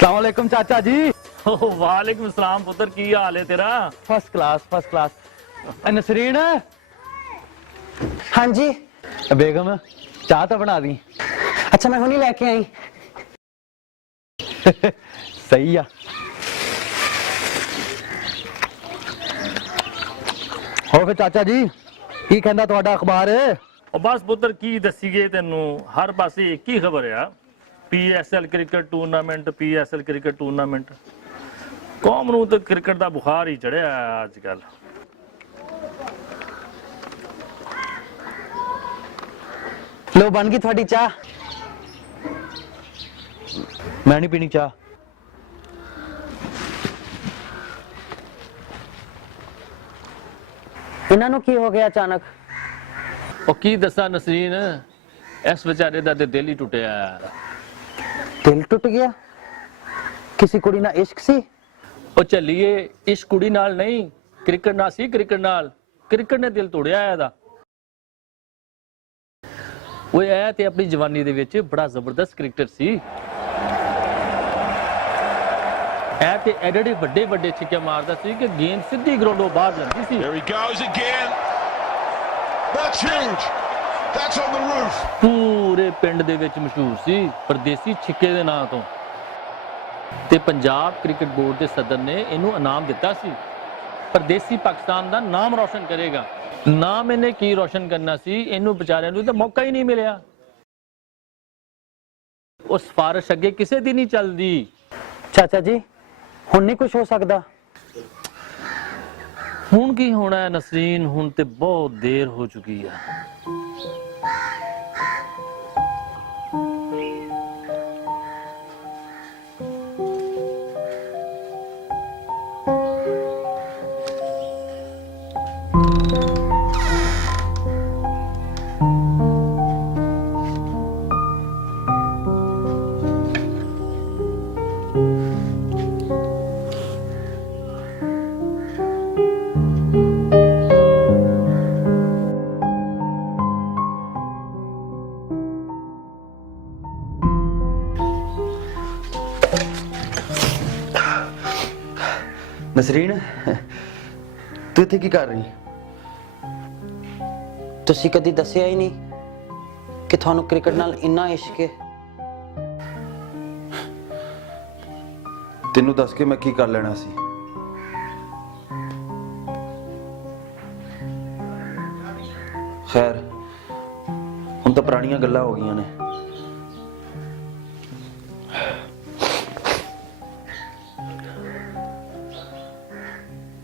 अस्सलाम वालेकुम चाचा जी। वालेकुम सलाम पुत्र, की हाल है तेरा? First class first class. Nasreen हाँ जी। बेगम चाह तो बना दी। अच्छा मैं हुनी लेके आई। सही आ। हो फिर चाचा जी की कहंदा तुहाडा अखबार है? और बस पुत्र की दसीए तेनू, हर पासे एक ही खबर है। PSL cricket tournament, PSL cricket tournament. कौम नूं तो क्रिकेट दा बुखार ही चढ़िया अजकल। लो बन गई थोड़ी चाह। मैं नहीं पीनी चाह। इन्हों की हो गया अचानक? और की दसा नसरीन, इस बेचारे दा ते दिल ही टुटिया। दिल टूट गया? किसी कुड़ी ना इश्क सी? और चलिए इस कुड़ी नाल नहीं, क्रिकेट नाल सी। क्रिकेट ने दिल तोड़िया है दा। वो आया ते अपनी जवानी दे विच बड़ा जबरदस्त क्रिकेटर सी। ऐ ते एडे बड़े बड़े छिक्के मारदा सी कि गेंद सीधी ग्राउंडों बाहर जांदी सी। Here he goes again. That's huge. That's on the roof. पूरे पिंड दे विच मशहूर सी परदेसी छिक्के दे नां तो। ते पंजाब क्रिकेट बोर्ड के सदर ने इनू इनाम दिता सी। परदेसी पाकिस्तान का नाम रोशन करेगा। नाम इन्हें की रोशन करना सी, इनू बेचारे नू तो मौका ही नहीं मिलिया। उस सिफारिश अगे किसे दी नहीं चलदी। चाचा जी हुन नहीं कुछ हो सकता? हुण की होना है नसरीन, हुण ते बहुत देर हो चुकी है। नसरीन तू इत्थे की कर रही? तुसी कदी दसिया ही नहीं कि थानू क्रिकेट नाल इन्ना इश्क है। तेनू दस के मैं की कर लेना सी। खैर हुण तो पुरानियां गल्लां हो गईयां ने।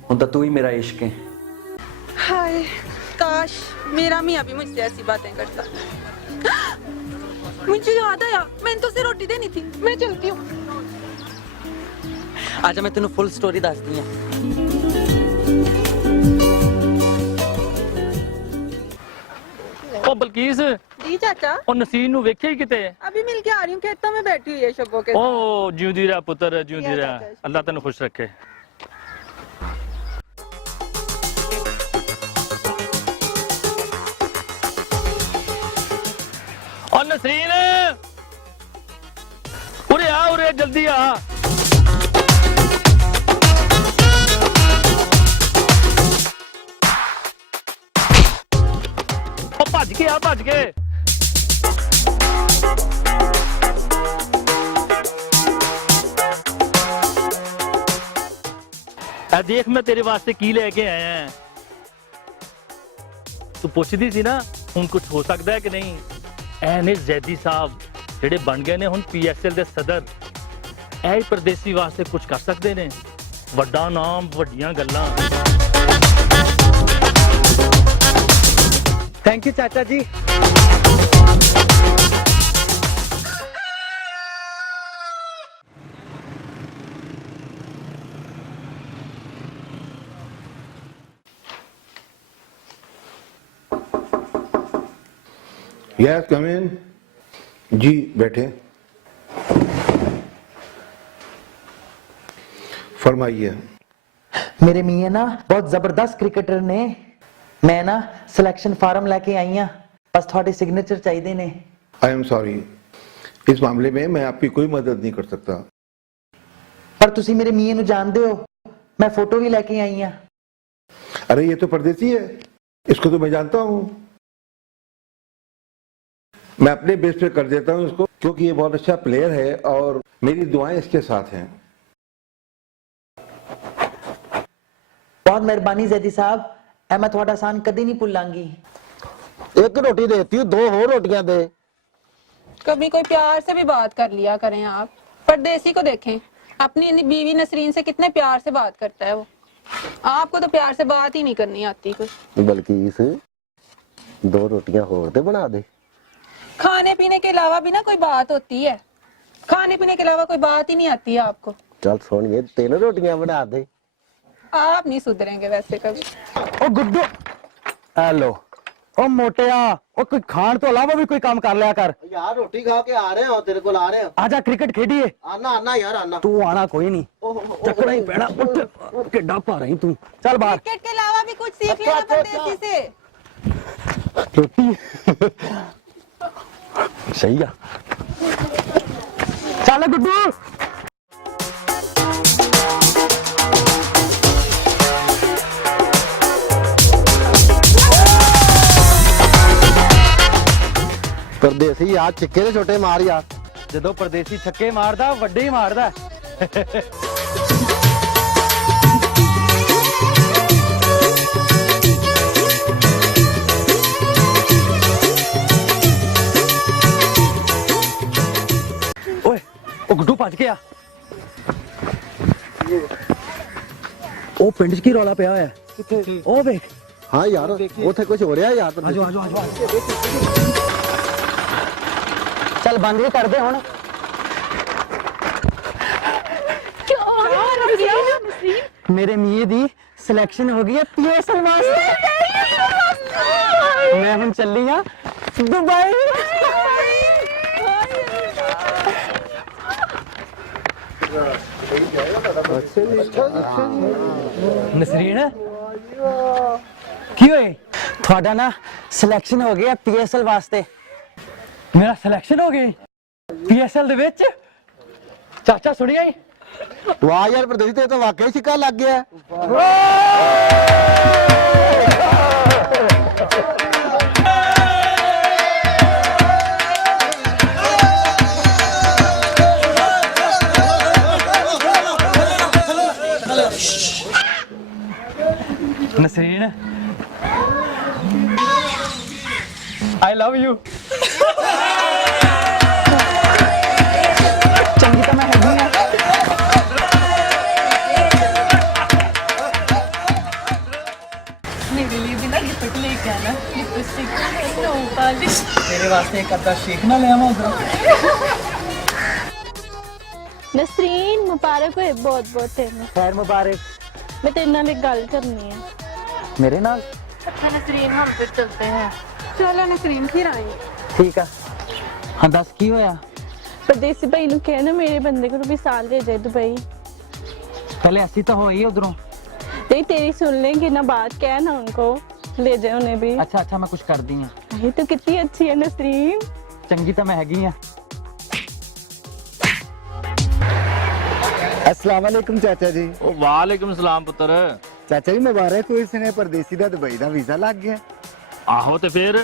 हुण तो तू ही मेरा इश्क है। हाय काश मेरा मियाँ भी मुझसे ऐसी बातें करता। मुझे याद आया मैंने तो उसे रोटी देनी थी। मैं चलती हूँ। आजा मैं तेनू फुल स्टोरी दस दी हां। ओ बलकीस, जी चाचा। और नसीन नू वेख्या ही किते? अभी मिल के आ रही हूँ, खेतों में बैठी हुई है शब्बों के साथ। ओ जिउंदी रह पुत्र, जिउंदी या रह। चाचा। अल्लाह तेनू खुश रखे। और नसरीन उरे जल्दी आ। ओ भज के आ, भज के। आ देख मैं तेरे वास्ते की लेके आया हैं। तू पुछदी सी ना हुण कुछ हो सकता है कि नहीं। ऐ ने जैदी साहब ਜਿਹੜੇ बन गए ने हुण PSL ਦੇ सदर। ऐ परदेसी वास्ते कुछ कर सकते ने। ਵੱਡਾ ਨਾਮ, ਵੱਡੀਆਂ ਗੱਲਾਂ। थैंक यू चाचा जी। Yes, come in. जी बैठे। फरमाइए। मेरे मियाँ ना बहुत जबरदस्त क्रिकेटर ने। मैं ना सिलेक्शन फार्म लेके आई हाँ, बस थोड़े सिग्नेचर चाहिए ने। आई एम सॉरी, इस मामले में मैं आपकी कोई मदद नहीं कर सकता। ਪਰ ਤੁਸੀਂ ਮੇਰੇ ਮੀਆਂ ਨੂੰ ਜਾਣਦੇ ਹੋ, ਮੈਂ ਫੋਟੋ ਵੀ ਲੈ ਕੇ ਆਈ ਆ। अरे ये तो परदेसी है, इसको तो मैं जानता हूँ। मैं अपने बेस पे कर देता हूँ इसको, क्योंकि ये बहुत अच्छा प्लेयर है और मेरी दुआएं इसके साथ हैं। बहुत मेहरबानी जैदी साहब, ऐ मैं थोड़ा एहसान कदी नहीं भुलांगी। एक रोटी देती हूँ, 2 और रोटियां दे। कभी कोई प्यार से भी बात कर लिया करें आप। परदेसी को देखें, अपनी बीवी नसरीन से कितने प्यार से बात करता है वो। आपको तो प्यार से बात ही नहीं करनी आती कुछ। बल्कि इस 2 रोटियां और दे बना दे। खाने पीने के अलावा भी ना कोई बात होती है, खाने पीने के अलावा कोई बात ही नहीं आती है आपको। चल सुन, ये 3 रोटियां बना दे। आप नहीं सुधरेंगे वैसे कभी। ओ गुड्डू, हेलो ओ मोटिया, ओ कोई खान तो अलावा भी कोई काम कर लिया कर। यार रोटी खा के आ रहे हो, तेरे को आ रहे हो। आजा क्रिकेट खेडिए। आना आना यार आना। तू आना कोई नहीं, चकना ही पैना। उठ किड्डा पा रही तू, चल बाहर। क्रिकेट के अलावा भी कुछ सीख लेना परदेसी से। रोटी सही है। चल गुड्डू। परदेसी यार चिक्के दे छोटे मार यार। ਜਦੋਂ ਪਰਦੇਸੀ ਛੱਕੇ ਮਾਰਦਾ, ਵੱਡੇ ਹੀ ਮਾਰਦਾ। ਓਏ ਉਹ ਗੁੱਡੂ ਭੱਜ ਗਿਆ। ਉਹ ਪਿੰਡ 'ਚ ਕੀ ਰੌਲਾ ਪਿਆ ਹੋਇਆ? ਕਿੱਥੇ? ਉਹ ਵੇਖ। हाँ यार उथे कुछ हो रहा है यार। आजो आजो आजो। चल बंद भी कर दे हुण। मेरे मिये दी सिलेक्शन हो गई है PSL वास्ते। मैं हुण चली हां दुबई। नसरीन की होए? थोड़ा ना सिलेक्शन हो गया PSL वास्ते। मेरा सिलेक्शन हो गई PSL दे विच? चाचा सुनिया ही? वाह यार परदेसी, ते तो वाकई छिक्का लग गया। Nasreen I love you. चंगी तो मैं हैगी हां। मेरे लिए भी ना लिपट लेके आना, लिपस्टिक नो पॉलिश। तेरे वास्ते एक अद्धा शेक ना ले आवा उधर। नसरीन मुबारक होए बहुत बहुत तेनू। खैर मुबारक। मैं तेरे नाल एक गल करनी है। मेरे नाल? अच्छा नसरीन हम फिर चलते हैं। चलो नसरीन फिर आएंगे। ठीक है। हाँ दस की होया? परदेसी भाई नु कहना मेरे बंदे को भी साल ले जाए दुबई। पहले ऐसी तो हो ही उधरों। नहीं तेरी सुन लेंगे ना बात, क्या ना उनको ले जाए उन्हें भी। अच्छा अच्छा मैं कुछ कर दी हां। ये तो कितनी अच्छी है नसरीन। चंगी तो मैं हैगी हां। अस्सलाम वालेकुम चाचा जी। ਉਹ ਵਾਲੇਕੁਮ ਸਲਾਮ ਪੁੱਤਰ। चाचा जी मुबारक हो, इसने परदेसी ਦਾ ਦੁਬਈ ਦਾ ਵੀਜ਼ਾ ਲੱਗ ਗਿਆ। ਆਹੋ ਤੇ ਫਿਰ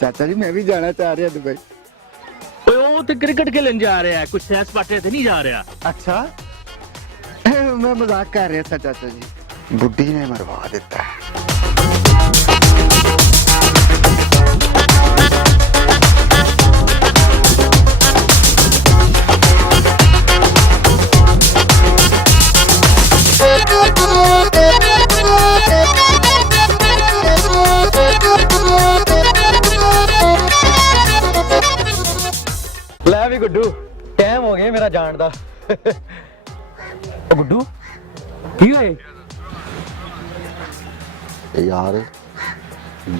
ਚਾਚਾ ਜੀ मैं भी जाना चाह रहा दुबई। ਓਏ ਉਹ ਤੇ ਕ੍ਰਿਕਟ ਖੇਲਣ ਜਾ ਰਿਹਾ, ਕੁਛ ਸੈਰ ਸਪਾਟੇ ਤੇ ਨਹੀਂ ਜਾ ਰਿਹਾ। अच्छा मैं मजाक कर रहा था चाचा जी। बुड्ढी ने मरवा देता है। ਲੈ ਵੀ ਗੁੱਡੂ, ਟਾਈਮ ਹੋ ਗਿਆ ਮੇਰਾ ਜਾਣ ਦਾ। ਉਹ ਗੁੱਡੂ ਕੀ ਹੋਏ? यार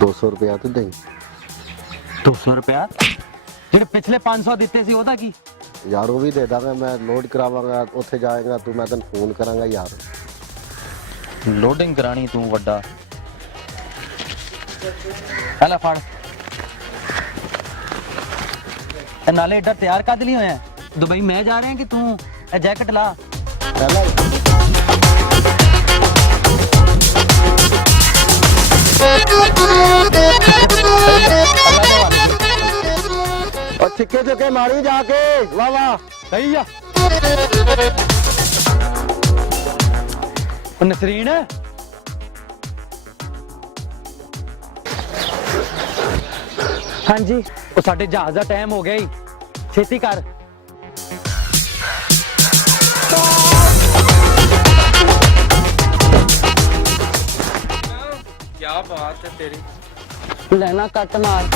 200 रुपया तो दे। 200 रुपया ਜਿਹੜੇ ਪਿਛਲੇ 500 ਦਿੱਤੇ ਸੀ ਉਹਦਾ ਕੀ? यार वो भी दे दांगा, मैं लोड करावांगा, ਉੱਥੇ ਜਾਏਗਾ ਤੂੰ, ਮੈਂ ਤੈਨੂੰ ਫੋਨ ਕਰਾਂਗਾ ਯਾਰ। ਲੋਡਿੰਗ ਕਰਾਣੀ ਤੂੰ ਵੱਡਾ। ਹਲਾ ਫੜ। ਇਹ ਨਾਲੇ ਏਡਾ ਤਿਆਰ ਕਦ ਲਈ ਹੋਇਆ? ਦੁਬਈ ਮੈਂ ਜਾ ਰਿਹਾ ਕਿ ਤੂੰ ਇਹ ਜੈਕਟ ਲਾ। पहला और छिक्के चुके मारी जाके वाह वाह ਸਹੀ ਆ ਉਹ ਨਸਰੀਨ ਹਾਂਜੀ ਉਹ ਸਾਡੇ ਜਹਾਜ਼ ਦਾ ਟਾਈਮ ਹੋ ਗਿਆ ਈ ਛੇਤੀ ਕਰ ਲੈਣਾ ਕੱਟ ਮਾਰ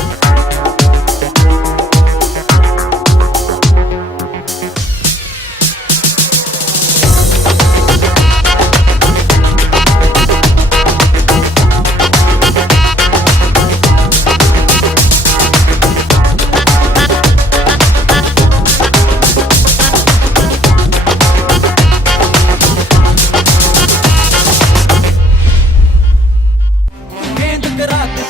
गेंद करा दे